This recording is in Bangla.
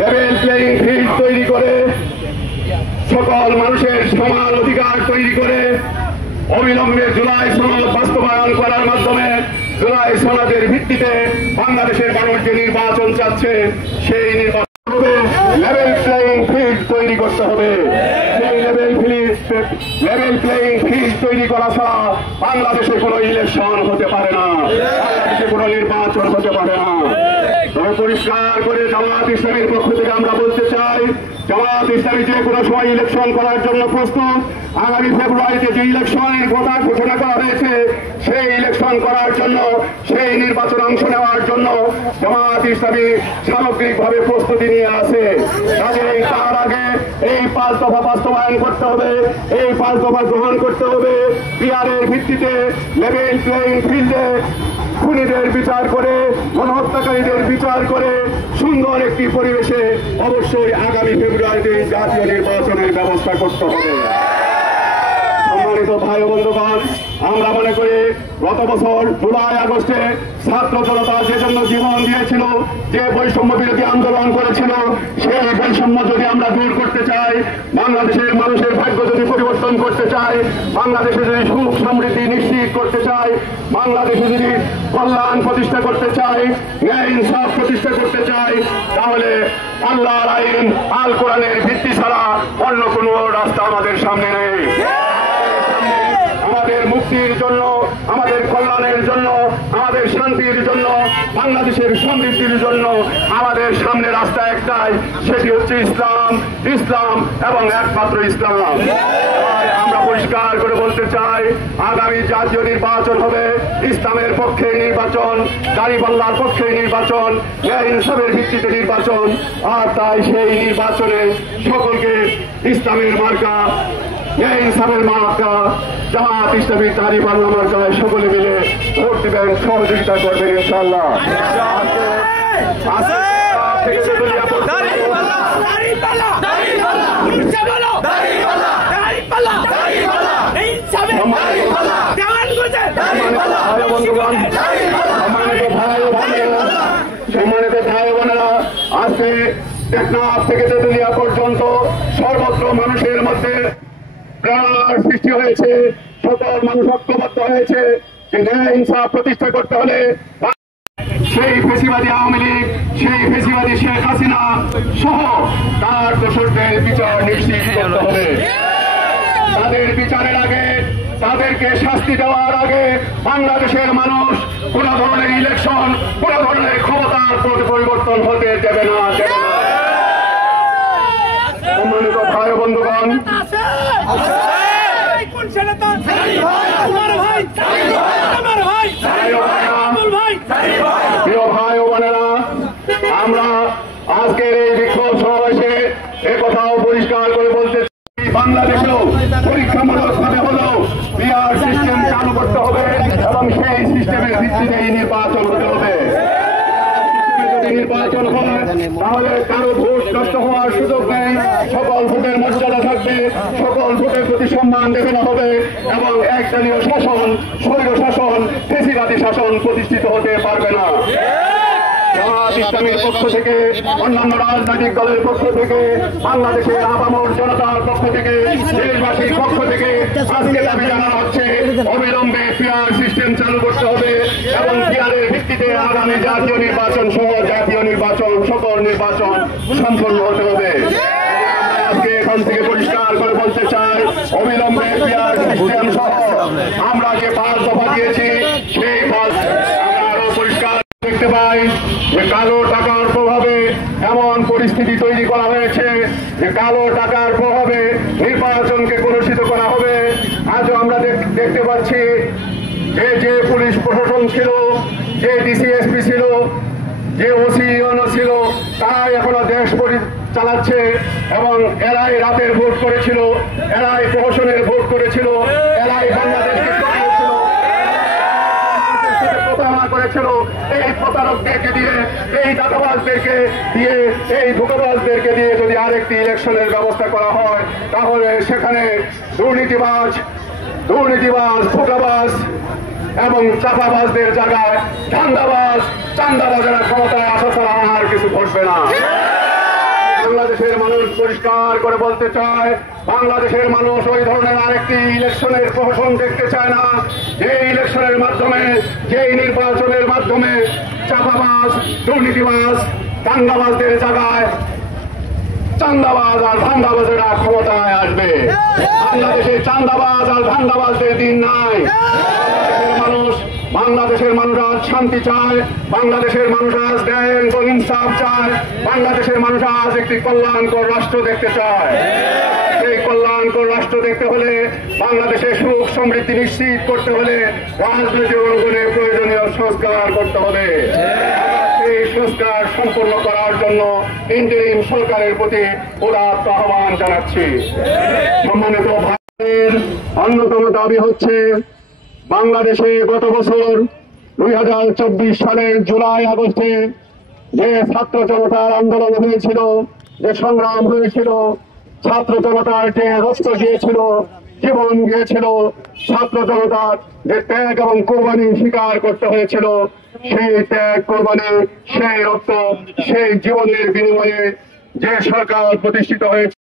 লেভেল প্লেইং ফিল্ড তৈরি করে সকল মানুষের সমান অধিকার তৈরি করে অবিলম্বে জুলাই সনদ বাস্তবায়ন করার মাধ্যমে জুলাই সনদের ভিত্তিতে বাংলাদেশের মানুষ যে নির্বাচন চাচ্ছে সেই নির্বাচন হবে। লেভেল প্লেইং ফিল্ড তৈরি করতে হবে। সেই লেভেল প্লেইং ফিল্ড তৈরি করা ছাড়া বাংলাদেশে কোনো ইলেকশন হতে পারে না, বাংলাদেশে কোনো নির্বাচন হতে পারে না। তবে পরিষ্কার করে জামাত ইসলামীর পক্ষ থেকে আমরা বলতে চাই, জামাত ইসলামী যে কোনো সময় ইলেকশন করার জন্য প্রস্তুত। আগামী ফেব্রুয়ারিতে যে ইলেকশনের কথা ঘোষণা করা হয়েছে সেই ইলেকশন করার জন্য, সেই নির্বাচন অংশ নেওয়ার জন্য জামাত ইসলামী সামগ্রিকভাবে প্রস্তুতি নিয়ে আছে। কাজেই তার আগে এই 5 দফা বাস্তবায়ন করতে হবে, এই 5 দফা গ্রহণ করতে হবে। পিয়ারের ভিত্তিতে লেভেল প্লেইং ফিল্ডে খুনিদের বিচার করে, গণহত্যাকারীদের বিচার করে সুন্দর একটি পরিবেশে অবশ্যই আগামী ফেব্রুয়ারিতে জাতীয় নির্বাচনের ব্যবস্থা করতে হবে। সম্মানিত ভাই ও বন্ধুগণ, আমরা মনে করি গত বছর জুলাই আগস্টে ছাত্র জনতা যে জন্য জীবন দিয়েছিল, যে বৈষম্য বিরোধী আন্দোলন করেছিল, সেই বৈষম্য যদি আমরা দূর করতে চাই, বাংলাদেশের মানুষের ভাগ্য যদি পরিবর্তন করতে চাই, বাংলাদেশে যদি সুখ সমৃদ্ধি নিশ্চিত করতে চাই, বাংলাদেশে যদি কল্যাণ প্রতিষ্ঠা করতে চাই, ন্যায় ইনসাফ প্রতিষ্ঠা করতে চাই, তাহলে আল্লাহর আইন আল কোরআনের ভিত্তি ছাড়া অন্য কোনো রাস্তা আমাদের সামনে নেই। আমাদের মুক্তির জন্য, আমাদের কল্যাণের জন্য, আমাদের শান্তির জন্য, বাংলাদেশের সমৃদ্ধির জন্য আমাদের সামনে রাস্তা একটাই, সেটি হচ্ছে ইসলাম, ইসলাম এবং একমাত্র ইসলাম। আমরা পরিষ্কার করে বলতে চাই, আগামী জাতীয় নির্বাচন হবে ইসলামের পক্ষে নির্বাচন, দাঁড়িপাল্লার পক্ষে নির্বাচন, ন্যায় ইনসাফের ভিত্তিতে নির্বাচন। আর তাই সেই নির্বাচনে সকলকে ইসলামের মার্কা, ন্যায় ইনসাফের মার্কা, জামাত ইসলামী দাঁড়িপাল্লা মার্কায় সকলে মিলে ভোট দিবেন, সহযোগিতা করবেন ইনশাআল্লাহ। সম্মানিত ভাই বোনেরা, আজকে টেকনাফ থেকে তেতুলিয়া পর্যন্ত সর্বত্র মানুষের মধ্যে প্রেরণার সৃষ্টি হয়েছে। সকল মানুষ ঐক্যবদ্ধ হয়েছে যে ন্যায় ইনসাফ প্রতিষ্ঠা করতে হলে সেই ফেসিবাদী আওয়ামী লীগ, সেই ফেসিবাদী শেখ হাসিনা সহ তার দোষরদের বিচার নিশ্চিত করতে হবে। তাদের বিচারের আগে, তাদেরকে শাস্তি দেওয়ার আগে বাংলাদেশের মানুষ কোন ধরনের ইলেকশন, কোন ধরনের ক্ষমতার পরিবর্তন হতে দেবে না, দেবে না। সম্মানিত ভাই বন্ধুগণ, প্রিয় ভাই ও বোনেরা, আমরা আজকের এই বিক্ষোভ সমাবেশে একথাও পরিষ্কার করে বলতে চাই, বাংলাদেশেও পরীক্ষামূলকভাবে হলেও পিআর সিস্টেম চালু করতে হবে এবং সেই সিস্টেমের ভিত্তিতেই নির্বাচন হতে হবে। নির্বাচন হয় তাহলে কারো ভোট নষ্ট হওয়ার সুযোগ নেই, সকল ভোটের মর্যাদা থাকবে, সকল ভোটের প্রতি সম্মান দেখানো হবে এবং একদলীয় শাসন, স্বৈর শাসন, ফেসিবাদী শাসন প্রতিষ্ঠিত হতে পারবে না। জামাত ইসলামীর পক্ষ থেকে, অন্যান্য রাজনৈতিক দলের পক্ষ থেকে, বাংলাদেশের আপামর জনতার পক্ষ থেকে, দেশবাসীর পক্ষ থেকে আজকে দাবি জানানো হচ্ছে অবিলম্বে পিআর সিস্টেম চালু করতে হবে এবং পিআরের ভিত্তিতে আগামী জাতীয় নির্বাচন সহ জাতীয় নির্বাচন, সকল নির্বাচন সম্পন্ন হতে হবে। আজকে এখান থেকে পরিষ্কার করে বলতে চাই, অবিলম্বে পিআর সিস্টেম সহ আমরা যে 5 দফা দিয়েছি সেই 5 আরো পরিষ্কার দেখতে পাই যে কালো টাকার প্রভাবে এমন পরিস্থিতি তৈরি করা হয়েছে যে কালো টাকার প্রভাবে নির্বাচনকে কলুষিত করা হবে। আজও আমরা দেখতে পাচ্ছি যে পুলিশ প্রশাসন ছিল, যে ডিসিএসপি ছিল, যে ওসি ছিল, তারাই এখনো দেশ চালাচ্ছে এবং এরাই রাতের ভোট করেছিল, এরাই প্রহসনের ভোট করেছিল, এরাই বাংলাদেশকে প্রতারণা করেছিল। এই প্রতারকদেরকে দিয়ে, এই দাতাবাজদেরকে দিয়ে, এই ধোঁকাবাজদেরকে দিয়ে যদি আরেকটি ইলেকশনের ব্যবস্থা করা হয় তাহলে সেখানে দুর্নীতিবাজ, ধোঁকাবাজ এবং চাঁদাবাজদের জায়গায় ধান্দাবাজ, চান্দাবাজেরা ক্ষমতায় আসা ছাড়া আর কিছু ঘটবে না। পরিষ্কার করে বলতে চায়, বাংলাদেশের মানুষ ওই ধরনের আরেকটি ইলেকশনের প্রহসন দেখতে চায় না। যে ইলেকশনের মাধ্যমে, যে নির্বাচনের মাধ্যমে চাঁদাবাজ, দুর্নীতিবাজ, দাঙ্গাবাজদের জায়গায় চান্দাবাজ আর ধান্দাবাজেরা ক্ষমতায় আসবে। বাংলাদেশে চান্দাবাজ আর ধান্দাবাজদের দিন নাই। বাংলাদেশের মানুষ আজ শান্তি চায়, বাংলাদেশের মানুষ আজ ন্যায় ও ইনসাফ চায়, বাংলাদেশের মানুষ আজ একটি কল্যাণকর রাষ্ট্র দেখতে চায়। এই কল্যাণকর রাষ্ট্র দেখতে হলে, বাংলাদেশের সুখ সমৃদ্ধি নিশ্চিত করতে হলে রাজনৈতিক অঙ্গনে প্রয়োজনীয় সংস্কার করতে হবে। এই সংস্কার সম্পন্ন করার জন্য ইন্টারিম সরকারের প্রতি উদাত্ত আহ্বান জানাচ্ছি। সম্মানিত ভাইদের, অন্যতম দাবি হচ্ছে, বাংলাদেশে গত বছর 2024 সালের জুলাই আগস্টে যে ছাত্র জনতার আন্দোলন হয়েছিল, যে সংগ্রাম হয়েছিল, ছাত্র জনতার যে রক্ত গিয়েছিল, জীবন গিয়েছিল, ছাত্র জনতার যে ত্যাগ এবং কোরবানি স্বীকার করতে হয়েছিল, সেই ত্যাগ, কোরবানি, সেই রক্ত, সেই জীবনের বিনিময়ে যে সরকার প্রতিষ্ঠিত হয়েছে,